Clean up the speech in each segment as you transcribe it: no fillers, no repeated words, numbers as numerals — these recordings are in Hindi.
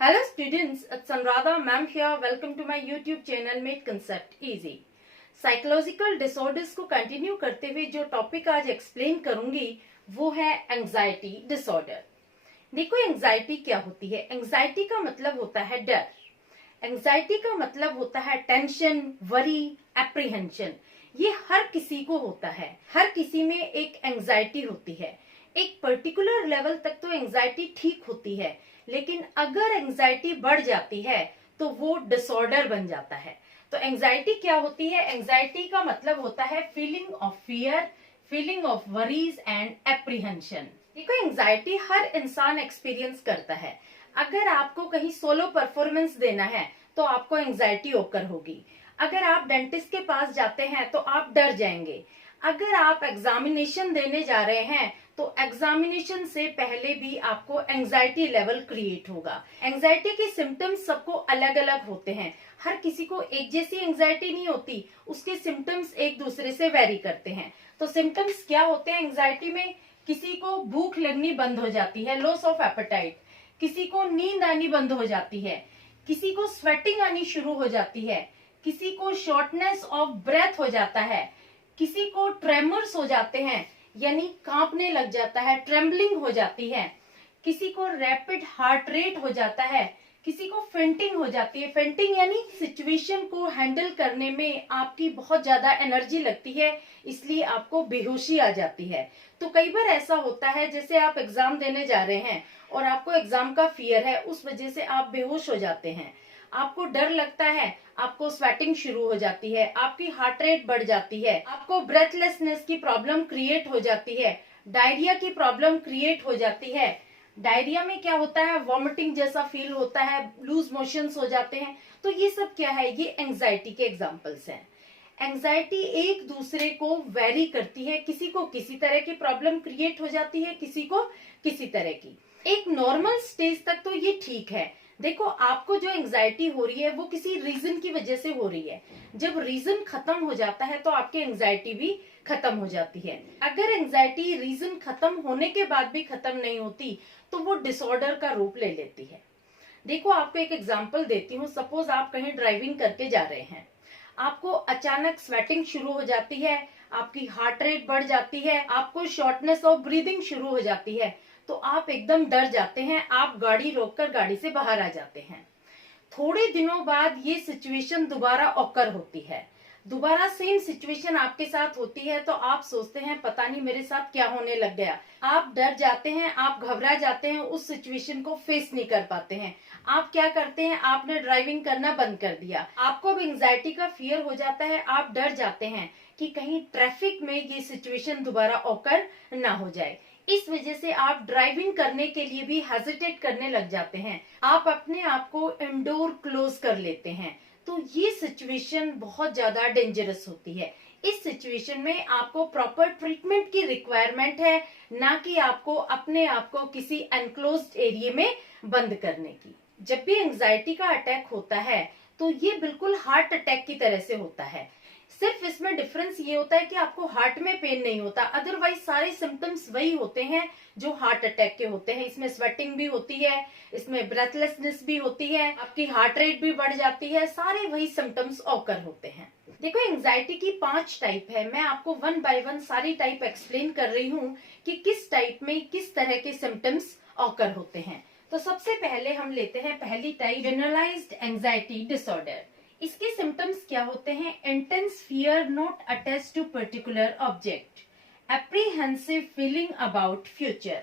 Hello students, it's Anuradha ma'am here. Welcome to my YouTube channel Made Concept Easy. Psychological disorders को कंटिन्यू करते हुए जो टॉपिक आज एक्सप्लेन करूंगी वो है एंजाइटी डिसऑर्डर। देखो एंजाइटी क्या होती है। एंजाइटी का मतलब होता है डर। एंजाइटी का मतलब होता है टेंशन, वरी, एप्रीहेंशन। ये हर किसी को होता है। हर किसी में एक एंजाइटी होती है। एक पर्टिकुलर लेवल तक तो एंजाइटी ठीक होती है, लेकिन अगर एंजाइटी बढ़ जाती है तो वो डिसऑर्डर बन जाता है। तो एंजाइटी क्या होती है? एंजाइटी का मतलब होता है feeling of fear, feeling of worries and apprehension. देखो एंजाइटी हर इंसान एक्सपीरियंस करता है। अगर आपको कहीं सोलो परफॉर्मेंस देना है तो आपको एंजाइटी ओकर होगी। अगर आप डेंटिस्ट के पास जाते हैं तो आप डर जाएंगे। अगर आप एग्जामिनेशन देने जा रहे हैं तो एग्जामिनेशन से पहले भी आपको एंजाइटी लेवल क्रिएट होगा। एंजाइटी के सिम्टम्स सबको अलग अलग होते हैं। हर किसी को एक जैसी एंजाइटी नहीं होती, उसके सिम्टम्स एक दूसरे से वेरी करते हैं। तो सिम्टम्स क्या होते हैं एंजाइटी में? किसी को भूख लगनी बंद हो जाती है, लॉस ऑफ एपेटाइट। किसी को नींद आनी बंद हो जाती है। किसी को स्वेटिंग आनी शुरू हो जाती है। किसी को शॉर्टनेस ऑफ ब्रेथ हो जाता है। किसी को ट्रेमर्स हो जाते हैं, यानी कांपने लग जाता है, ट्रेम्बलिंग हो जाती है। किसी को रैपिड हार्ट रेट हो जाता है। किसी को फेंटिंग हो जाती है। फेंटिंग यानी सिचुएशन को हैंडल करने में आपकी बहुत ज्यादा एनर्जी लगती है, इसलिए आपको बेहोशी आ जाती है। तो कई बार ऐसा होता है जैसे आप एग्जाम देने जा रहे हैं और आपको एग्जाम का फियर है, उस वजह से आप बेहोश हो जाते हैं। आपको डर लगता है, आपको स्वेटिंग शुरू हो जाती है, आपकी हार्ट रेट बढ़ जाती है, आपको ब्रेथलेसनेस की प्रॉब्लम क्रिएट हो जाती है, डायरिया की प्रॉब्लम क्रिएट हो जाती है। डायरिया में क्या होता है? वॉमिटिंग जैसा फील होता है, लूज मोशंस हो जाते हैं। तो ये सब क्या है? ये एंजाइटी के एग्जांपल्स हैं। एंजाइटी एक दूसरे को वेरी करती है। किसी को किसी तरह की प्रॉब्लम क्रिएट हो जाती है, किसी को किसी तरह की। एक नॉर्मल स्टेज तक तो ये ठीक है। देखो आपको जो एंजाइटी हो रही है वो किसी रीजन की वजह से हो रही है। जब रीजन खत्म हो जाता है तो आपकी एंजाइटी भी खत्म हो जाती है। अगर एंजाइटी रीजन खत्म होने के बाद भी खत्म नहीं होती तो वो डिसऑर्डर का रूप ले लेती है। देखो आपको एक एग्जांपल देती हूँ। सपोज आप कहीं ड्राइविंग करके जा रहे हैं, आपको अचानक स्वेटिंग शुरू हो जाती है, आपकी हार्ट रेट बढ़ जाती है, आपको शॉर्टनेस ऑफ ब्रीदिंग शुरू हो जाती है, तो आप एकदम डर जाते हैं। आप गाड़ी रोककर गाड़ी से बाहर आ जाते हैं। थोड़े दिनों बाद ये सिचुएशन दोबारा ऑकर होती है। दोबारा सेम सिचुएशन आपके साथ होती है तो आप सोचते हैं पता नहीं मेरे साथ क्या होने लग गया। आप डर जाते हैं, आप घबरा जाते हैं, उस सिचुएशन को फेस नहीं कर पाते हैं। आप क्या करते हैं? आपने ड्राइविंग करना बंद कर दिया। आपको अब एंजाइटी का फियर हो जाता है। आप डर जाते हैं कि कहीं ट्रैफिक में ये सिचुएशन दोबारा ऑकर ना हो जाए। इस वजह से आप ड्राइविंग करने के लिए भी हेजिटेट करने लग जाते हैं। आप अपने आप को इंडोर क्लोज कर लेते हैं। तो ये सिचुएशन बहुत ज्यादा डेंजरस होती है। इस सिचुएशन में आपको प्रॉपर ट्रीटमेंट की रिक्वायरमेंट है, ना कि आपको अपने आप को किसी एनक्लोज्ड एरिया में बंद करने की। जब भी एंजाइटी का अटैक होता है तो ये बिल्कुल हार्ट अटैक की तरह से होता है। सिर्फ इसमें डिफरेंस ये होता है कि आपको हार्ट में पेन नहीं होता, अदरवाइज सारे सिम्टम्स वही होते हैं जो हार्ट अटैक के होते हैं। इसमें स्वेटिंग भी होती है, इसमें ब्रेथलेसनेस भी होती है, आपकी हार्ट रेट भी बढ़ जाती है, सारे वही सिम्टम्स ऑकर होते हैं। देखो एंजाइटी की 5 टाइप है। मैं आपको 1 बाय 1 सारी टाइप एक्सप्लेन कर रही हूँ कि किस टाइप में किस तरह के सिम्टम्स ऑकर होते हैं। तो सबसे पहले हम लेते हैं पहली टाइप, जनरलाइज्ड एंजाइटी डिसऑर्डर। इसके सिम्टम्स क्या होते हैं? Intense fear not attached to particular object, apprehensive feeling about future.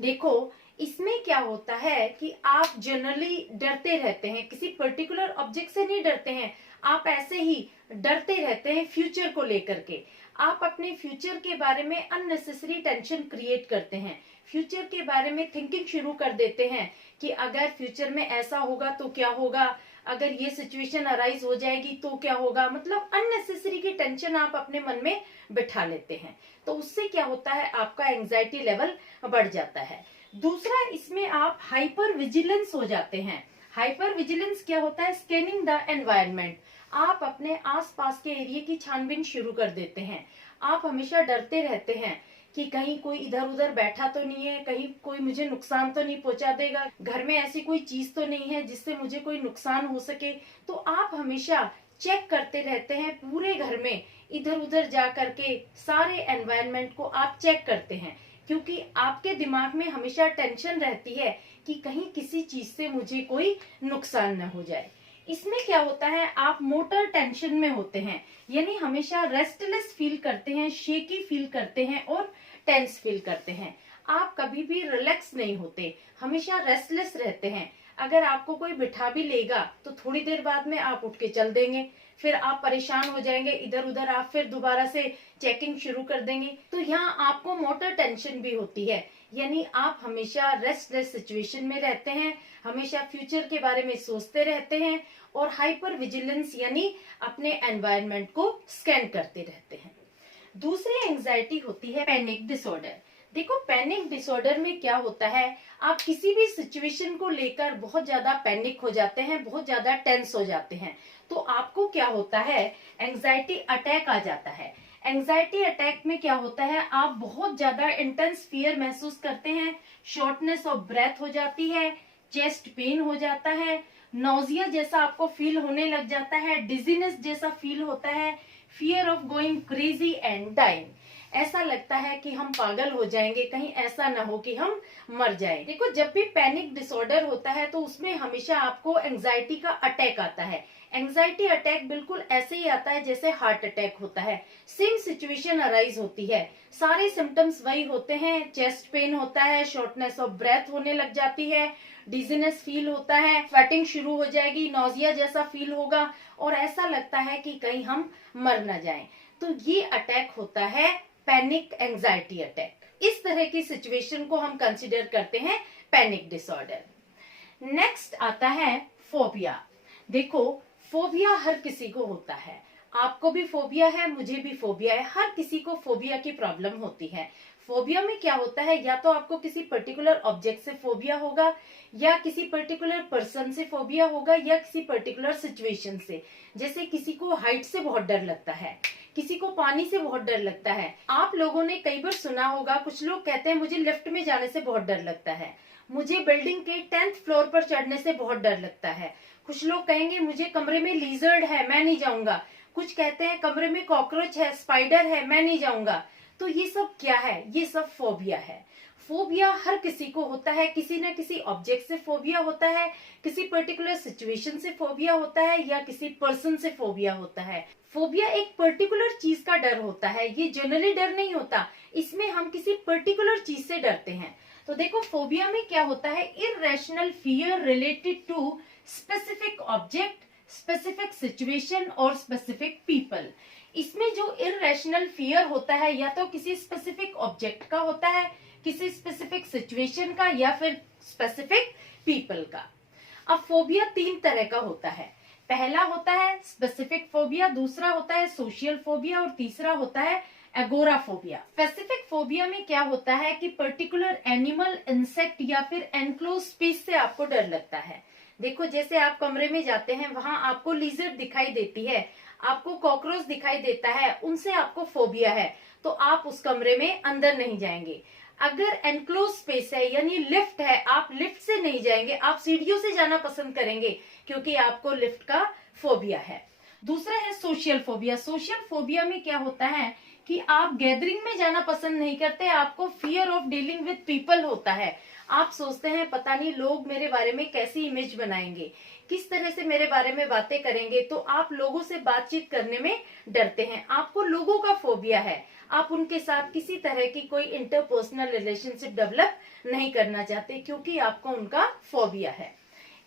देखो इसमें क्या होता है कि आप जनरली डरते रहते हैं, किसी पर्टिकुलर ऑब्जेक्ट से नहीं डरते हैं, आप ऐसे ही डरते रहते हैं फ्यूचर को लेकर के। आप अपने फ्यूचर के बारे में अननेसेसरी टेंशन क्रिएट करते हैं। फ्यूचर के बारे में थिंकिंग शुरू कर देते हैं कि अगर फ्यूचर में ऐसा होगा तो क्या होगा, अगर ये सिचुएशन अराइज हो जाएगी तो क्या होगा। मतलब अननेसेसरी की टेंशन आप अपने मन में बिठा लेते हैं। तो उससे क्या होता है? आपका एंजाइटी लेवल बढ़ जाता है। दूसरा, इसमें आप हाइपर विजिलेंस हो जाते हैं। हाइपर विजिलेंस क्या होता है? Scanning the environment. आप अपने आसपास के एरिया की छानबीन शुरू कर देते हैं। आप हमेशा डरते रहते हैं कि कहीं कोई इधर उधर बैठा तो नहीं है, कहीं कोई मुझे नुकसान तो नहीं पहुंचा देगा, घर में ऐसी कोई चीज तो नहीं है जिससे मुझे कोई नुकसान हो सके। तो आप हमेशा चेक करते रहते हैं पूरे घर में, इधर उधर जा करके सारे एनवायरनमेंट को आप चेक करते हैं, क्योंकि आपके दिमाग में हमेशा टेंशन रहती है कि कहीं किसी चीज से मुझे कोई नुकसान न हो जाए। इसमें क्या होता है, आप मोटर टेंशन में होते हैं, यानी हमेशा रेस्टलेस फील करते हैं, शेकी फील करते हैं और टेंस फील करते हैं। आप कभी भी रिलैक्स नहीं होते, हमेशा रेस्टलेस रहते हैं। अगर आपको कोई बिठा भी लेगा तो थोड़ी देर बाद में आप उठ के चल देंगे, फिर आप परेशान हो जाएंगे, इधर उधर आप फिर दोबारा से चेकिंग शुरू कर देंगे। तो यहाँ आपको मोटर टेंशन भी होती है, यानी आप हमेशा रेस्टलेस सिचुएशन में रहते हैं, हमेशा फ्यूचर के बारे में सोचते रहते हैं और हाइपर विजिलेंस यानी अपने एनवायरनमेंट को स्कैन करते रहते हैं। दूसरी एंजाइटी होती है पैनिक डिसऑर्डर। देखो, पैनिक डिसऑर्डर में क्या होता है, आप किसी भी सिचुएशन को लेकर बहुत ज्यादा पैनिक हो जाते हैं, बहुत ज्यादा टेंस हो जाते हैं। तो आपको क्या होता है, एंजाइटी अटैक आ जाता है। एंजाइटी अटैक में क्या होता है, आप बहुत ज्यादा इंटेंस फियर महसूस करते हैं, शॉर्टनेस ऑफ ब्रेथ हो जाती है, चेस्ट पेन हो जाता है, नोजिया जैसा आपको फील होने लग जाता है, डिजीनेस जैसा फील होता है, fear of going crazy and dying. ऐसा लगता है कि हम पागल हो जाएंगे, कहीं ऐसा ना हो कि हम मर जाएं। देखो, जब भी पैनिक डिसऑर्डर होता है तो उसमें हमेशा आपको एंजाइटी का अटैक आता है। एंजाइटी अटैक बिल्कुल ऐसे ही आता है जैसे हार्ट अटैक होता है, सेम सिचुएशन अराइज होती है, सारे सिम्टम्स वही होते हैं। चेस्ट पेन होता है, शॉर्टनेस ऑफ ब्रेथ होने लग जाती है, डिजीनेस फील होता है, स्वेटिंग शुरू हो जाएगी, नोजिया जैसा फील होगा और ऐसा लगता है कि कहीं हम मर न जाएं। तो ये अटैक होता है पैनिक एंजाइटी अटैक। इस तरह की सिचुएशन को हम कंसीडर करते हैं पैनिक डिसऑर्डर। नेक्स्ट आता है फोबिया। देखो, फोबिया हर किसी को होता है, आपको भी फोबिया है, मुझे भी फोबिया है, हर किसी को फोबिया की प्रॉब्लम होती है। फोबिया में क्या होता है, या तो आपको किसी पर्टिकुलर ऑब्जेक्ट से फोबिया होगा, या किसी पर्टिकुलर पर्सन से फोबिया होगा, या किसी पर्टिकुलर सिचुएशन से। जैसे किसी को हाइट से बहुत डर लगता है, किसी को पानी से बहुत डर लगता है। आप लोगों ने कई बार सुना होगा, कुछ लोग कहते हैं मुझे लिफ्ट में जाने से बहुत डर लगता है, मुझे बिल्डिंग के 10th फ्लोर पर चढ़ने से बहुत डर लगता है। कुछ लोग कहेंगे मुझे कमरे में लीजर्ड है, मैं नहीं जाऊंगा। कुछ कहते हैं कमरे में कॉकरोच है, स्पाइडर है, मैं नहीं जाऊंगा। तो ये सब क्या है, ये सब फोबिया है। फोबिया हर किसी को होता है, किसी न किसी ऑब्जेक्ट से फोबिया होता है, किसी पर्टिकुलर सिचुएशन से फोबिया होता है, या किसी पर्सन से फोबिया होता है। फोबिया एक पर्टिकुलर चीज का डर होता है, ये जनरली डर नहीं होता, इसमें हम किसी पर्टिकुलर चीज से डरते हैं। तो देखो, फोबिया में क्या होता है, irrational fear related to specific object, specific situation और स्पेसिफिक पीपल। इसमें जो इररेशनल फियर होता है, या तो किसी स्पेसिफिक ऑब्जेक्ट का होता है, किसी स्पेसिफिक सिचुएशन का, या फिर स्पेसिफिक पीपल का। अब फोबिया 3 तरह का होता है। पहला होता है स्पेसिफिक फोबिया, दूसरा होता है सोशल फोबिया और तीसरा होता है एगोराफोबिया। स्पेसिफिक फोबिया में क्या होता है कि पर्टिकुलर एनिमल, इंसेक्ट या फिर एनक्लोज स्पेस से आपको डर लगता है। देखो, जैसे आप कमरे में जाते हैं, वहां आपको लीजर्ड दिखाई देती है, आपको कॉकरोच दिखाई देता है, उनसे आपको फोबिया है, तो आप उस कमरे में अंदर नहीं जाएंगे। अगर एनक्लोज स्पेस है यानी लिफ्ट है, आप लिफ्ट से नहीं जाएंगे, आप सीढ़ियों से जाना पसंद करेंगे क्योंकि आपको लिफ्ट का फोबिया है। दूसरा है सोशल फोबिया। सोशल फोबिया में क्या होता है कि आप गैदरिंग में जाना पसंद नहीं करते, आपको fear of dealing with people होता है। आप सोचते हैं पता नहीं लोग मेरे बारे में कैसी इमेज बनाएंगे, किस तरह से मेरे बारे में बातें करेंगे, तो आप लोगों से बातचीत करने में डरते हैं, आपको लोगों का फोबिया है, आप उनके साथ किसी तरह की कोई इंटरपर्सनल रिलेशनशिप डेवलप नहीं करना चाहते क्योंकि आपको उनका फोबिया है।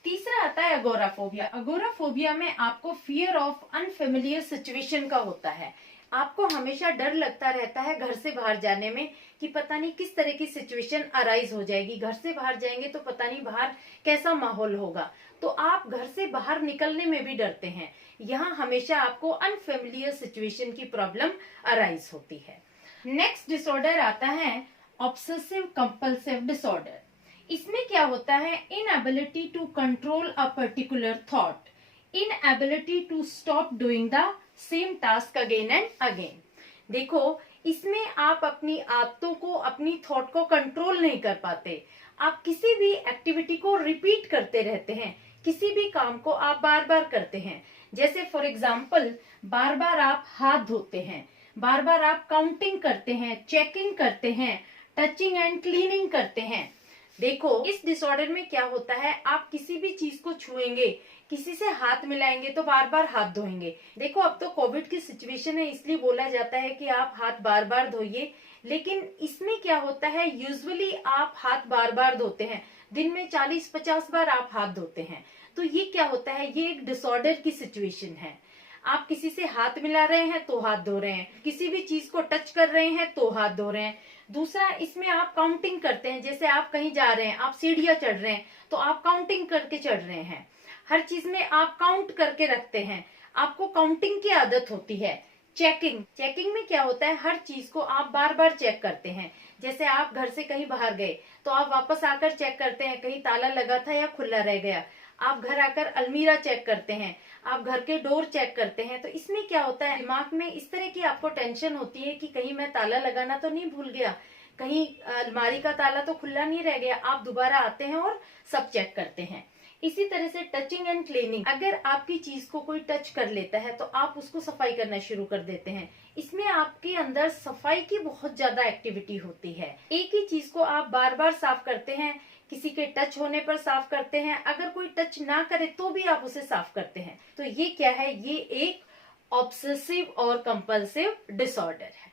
तीसरा आता है अगोराफोबिया। अगोराफोबिया में आपको फियर ऑफ अनफेमिलियर सिचुएशन का होता है, आपको हमेशा डर लगता रहता है घर से बाहर जाने में कि पता नहीं किस तरह की सिचुएशन अराइज हो जाएगी, घर से बाहर जाएंगे तो पता नहीं बाहर कैसा माहौल होगा, तो आप घर से बाहर निकलने में भी डरते हैं। यहाँ हमेशा आपको अनफेमिलियर सिचुएशन की प्रॉब्लम अराइज होती है। नेक्स्ट डिसऑर्डर आता है ऑब्सेसिव कंपल्सिव डिसऑर्डर। इसमें क्या होता है, inability to control a particular thought, inability to stop doing the same task again and again. देखो, इसमें आप अपनी आदतों को, अपनी थॉट को कंट्रोल नहीं कर पाते। आप किसी भी एक्टिविटी को रिपीट करते रहते हैं, किसी भी काम को आप बार बार करते हैं। जैसे फॉर एग्जाम्पल, बार बार आप हाथ धोते हैं, बार बार आप काउंटिंग करते हैं, चेकिंग करते हैं, टचिंग एंड क्लीनिंग करते हैं। देखो, इस डिसऑर्डर में क्या होता है, आप किसी भी चीज को छुएंगे, किसी से हाथ मिलाएंगे तो बार बार हाथ धोएंगे। देखो, अब तो कोविड की सिचुएशन है, इसलिए बोला जाता है कि आप हाथ बार बार धोइए, लेकिन इसमें क्या होता है, यूजुअली आप हाथ बार बार धोते हैं, दिन में 40-50 बार आप हाथ धोते हैं। तो ये क्या होता है, ये एक डिसऑर्डर की सिचुएशन है। आप किसी से हाथ मिला रहे हैं तो हाथ धो रहे हैं, किसी भी चीज को टच कर रहे हैं तो हाथ धो रहे हैं। दूसरा, इसमें आप काउंटिंग करते हैं, जैसे आप कहीं जा रहे हैं, आप सीढ़ियां चढ़ रहे हैं तो आप काउंटिंग करके चढ़ रहे हैं। हर चीज में आप काउंट करके रखते हैं, आपको काउंटिंग की आदत होती है। चेकिंग में क्या होता है, हर चीज को आप बार बार चेक करते हैं। जैसे आप घर से कहीं बाहर गए तो आप वापस आकर चेक करते हैं कहीं ताला लगा था या खुला रह गया। आप घर आकर अलमीरा चेक करते हैं, आप घर के डोर चेक करते हैं। तो इसमें क्या होता है, दिमाग में इस तरह की आपको टेंशन होती है कि कहीं मैं ताला लगाना तो नहीं भूल गया, कहीं अलमारी का ताला तो खुला नहीं रह गया। आप दोबारा आते हैं और सब चेक करते हैं। इसी तरह से टचिंग एंड क्लीनिंग, अगर आपकी चीज को कोई टच कर लेता है तो आप उसको सफाई करना शुरू कर देते हैं। इसमें आपके अंदर सफाई की बहुत ज्यादा एक्टिविटी होती है। एक ही चीज को आप बार बार साफ करते हैं, किसी के टच होने पर साफ करते हैं, अगर कोई टच ना करे तो भी आप उसे साफ करते हैं। तो ये क्या है, ये एक ऑब्सेसिव और कंपल्सिव डिसऑर्डर है।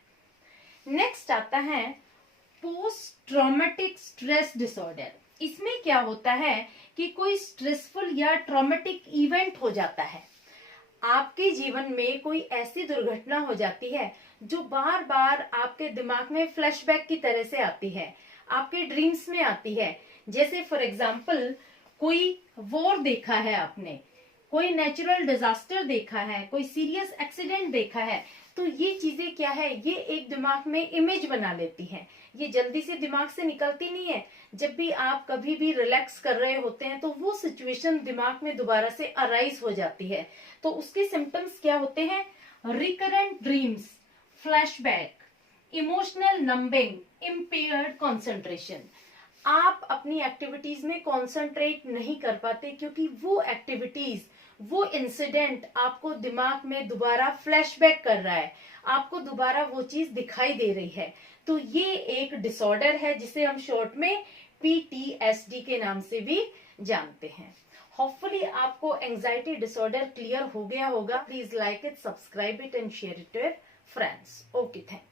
नेक्स्ट आता है पोस्ट ट्रॉमेटिक स्ट्रेस डिसऑर्डर। इसमें क्या होता है कि कोई स्ट्रेसफुल या ट्रॉमेटिक इवेंट हो जाता है, आपके जीवन में कोई ऐसी दुर्घटना हो जाती है जो बार बार आपके दिमाग में फ्लैशबैक की तरह से आती है, आपके ड्रीम्स में आती है। जैसे फॉर एग्जाम्पल, कोई वॉर देखा है आपने, कोई नेचुरल डिजास्टर देखा है, कोई सीरियस एक्सीडेंट देखा है, तो ये चीजें क्या है, ये एक दिमाग में इमेज बना लेती हैं। ये जल्दी से दिमाग से निकलती नहीं है। जब भी आप कभी भी रिलैक्स कर रहे होते हैं तो वो सिचुएशन दिमाग में दोबारा से अराइज हो जाती है। तो उसके सिम्टम्स क्या होते हैं, recurrent dreams, flashback, emotional numbing, impaired concentration. आप अपनी एक्टिविटीज में कंसंट्रेट नहीं कर पाते क्योंकि वो एक्टिविटीज, वो इंसिडेंट आपको दिमाग में दोबारा फ्लैशबैक कर रहा है, आपको दोबारा वो चीज दिखाई दे रही है। तो ये एक डिसऑर्डर है जिसे हम शॉर्ट में PTSD के नाम से भी जानते हैं। होपफुली आपको एंजाइटी डिसऑर्डर क्लियर हो गया होगा। Please like it, subscribe it and share it to your friends. Okay, thank you.